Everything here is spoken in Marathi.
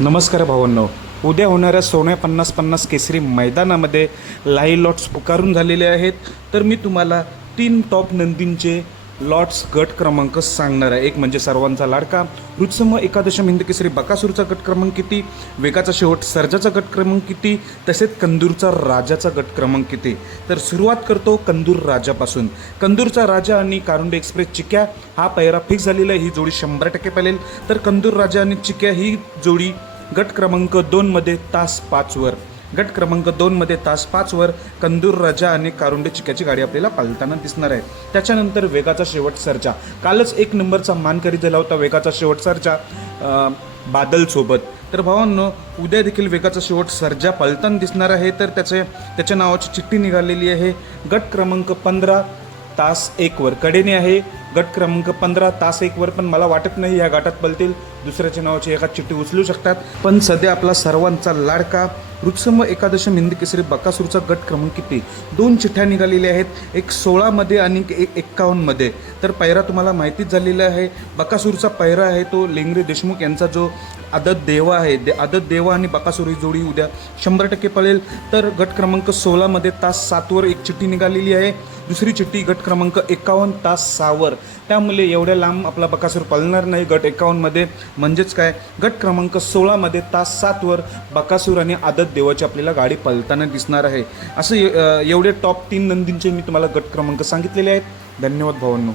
नमस्कार भावांनो. उद्या होणाऱ्या सोन्या पन्नास पन्नास केसरी मैदानामध्ये लाईव्ह लॉट्स पुकारून झालेले आहेत. तर मी तुम्हाला तीन टॉप नंदींचे लॉट्स गट क्रमांक सांगणार आहे. एक म्हणजे सर्वांचा लाडका रुत्सम एकादशम हिंदकेसरी बकासूरचा गट क्रमांक किती वेगाचा शेवट सर्जाचा गट क्रमांक किती तसेच कंदूरचा राजाचा गट क्रमांक किती. तर सुरुवात करतो कंदूर राजापासून. कंदूरचा राजा आणि कारुंडे एक्सप्रेस चिक्या हा पैरा फिक्स झालेला आहे ही जोडी शंभर टक्के पाहिलेल तर कंदूर राजा आणि चिक्या ही जोडी गट क्रमांक दोनमध्ये तास पाचवर गट क्रमांक दोनमध्ये तास पाचवर कंदूर राजा आणि कारुंडे चिक्याची गाडी आपल्याला पालताना दिसणार आहे. त्याच्यानंतर वेगाचा शेवट सरचा कालच एक नंबरचा मानकरी दिला होता वेगाचा शेवट सरचा बादलसोबत तर भावांनो उद्या देखील वेगाचा शेवट सर्जा पालताना दिसणार आहे. तर त्याचे त्याच्या नावाची चिठ्ठी निघालेली आहे. गट क्रमांक पंधरा तास एकवर कडेने आहे. गट क्रमांक पंधरा तास एकवर पण मला वाटत नाही या गटात पलतील. दुसऱ्याच्या नावाची एखाद चिठ्ठी उचलू शकतात. पण सध्या आपला सर्वांचा लाडका रुत्सम एकादशी हिंदी केसरी बकासूरचा गट क्रमांक किती? दोन चिठ्ठ्या निघालेल्या आहेत. एक सोळामध्ये आणि एक एक्कावन्नमध्ये तर पैरा तुम्हाला माहितीच झालेला आहे. बकासूरचा पैरा आहे तो लेंगरे देशमुख यांचा जो आदत देवा आहे. दे आदत देवा आणि बकासूर ही जोडी उद्या शंभर टक्के पळेल. तर गट क्रमांक सोळामध्ये तास सातवर एक चिठ्ठी निघालेली आहे. दुसरी चिठ्ठी गट क्रमांक एकावन्न तास सहावर त्यामुळे एवढ्या लांब आपला बकासूर पळणार नाही गट एकावन्नमध्ये म्हणजेच काय? गट क्रमांक सोळामध्ये तास सातवर बकासूर आणि आदत देवाची आपल्याला गाडी पळताना दिसणार आहे. असं एवढे टॉप तीन नंदींचे मी तुम्हाला गट क्रमांक सांगितलेले आहेत. धन्यवाद भावांनो.